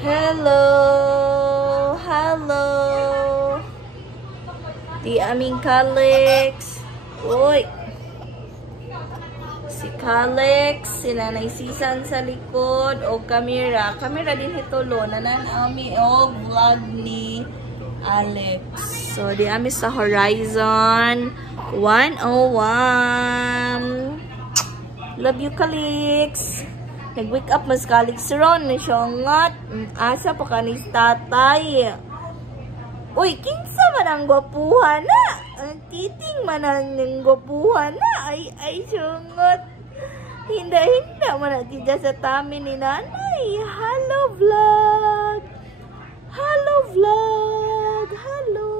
Hello! Hello! Di aming Calix. Uy! Si Calix, si Nanay Sisan sa likod, o camera. Camera din hitulo. Nanan ami o vlog ni Alex. So, di ami sa Horizon 101. Love you, Calix. Nag-wake up mas Calix ron. Nasyongat. Asa pa ka ni tatay. Uy, kinsa man ang gwapuhan na. Ang titing man ang gwapuhan na. Ay, syongat. Hinda man natin sa tamin ni nanay. Hello, vlog. Hello, vlog. Hello.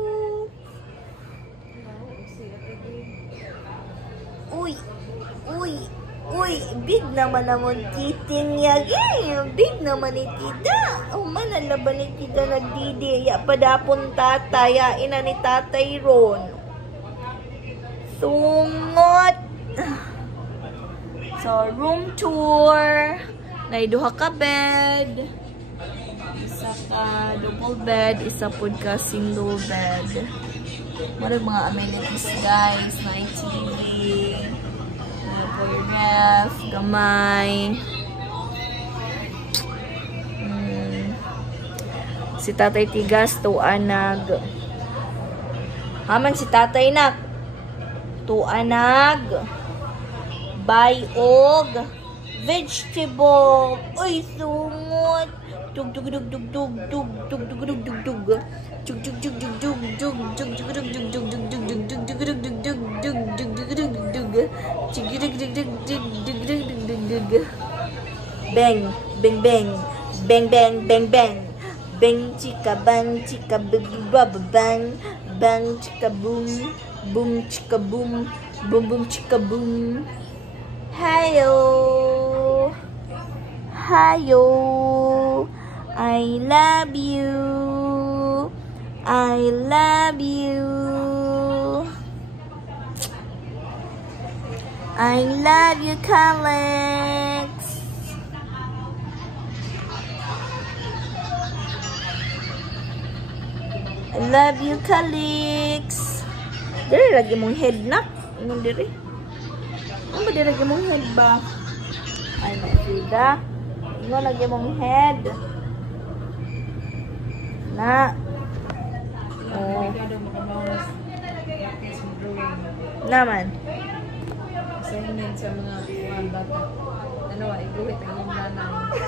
Uy, big naman titing yagi. Big naman ni tita. Man, ang laban ni tita nagdidi. Ya padapon tatay. Ina ni tatay ron. Sungot. So, room tour. Naiduha ka bed. Isa ka double bed. Isa po ka single bed. Marag mga amenities guys. May TV. May ref. Gamay. Si tatay tigas. Tuanag. Haman si tatay nak. Tuanag. Bayog. Vegetable. Uy, sungot. Dug dug dug dug dug dug dug dug dug dug dug. Jug jug jug jug jug jug jug jug jug jug jug jug jug jug jug jug jug jug jug. Bang, bang bang. Bang bang bang bang. Bang chika bang bang. Bang chika boom. Boom chika boom. Boom boom chika boom. Hayo. Hayo. I love you. I love you. I love you, Calix. I love you, Calix. Dere lagi mong head na. Ano dere? Ano ba dere lagi mong head ba? Ay, Frida. Ano lagi mong head? Na. Oh. Naman. Assignment sa mga bata. Ano, iguhit ang iyong nanay.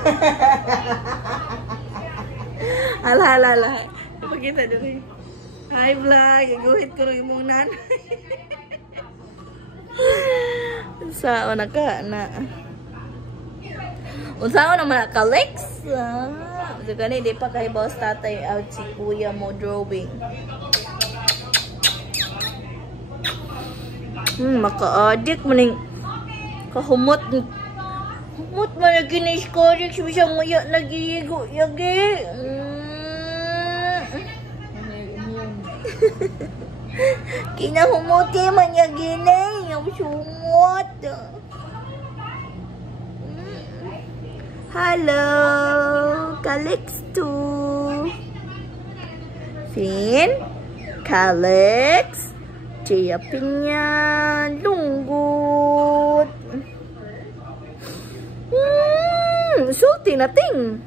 Ala. Ipakita dito. Hi vlog. Iguhit ko rin mong nanay. Saan ka na? Unsa naman ka Lex? So gani di pa kay boss tatay out si kuya mo drawing. Maka-addict maning kahumot. Humot man na ginis-correct siya nguya nagiigo yagi. Kinahumuti man yagi na yung sumot. Hello, Calix 2. Fin, Calix, Tia Pinya, Lunggut. Sulti nating.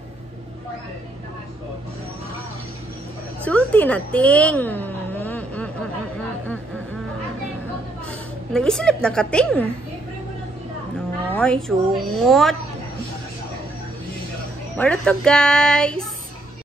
Sulti nating. Nag-isilip na kating. Noy, sungot. Mara to guys.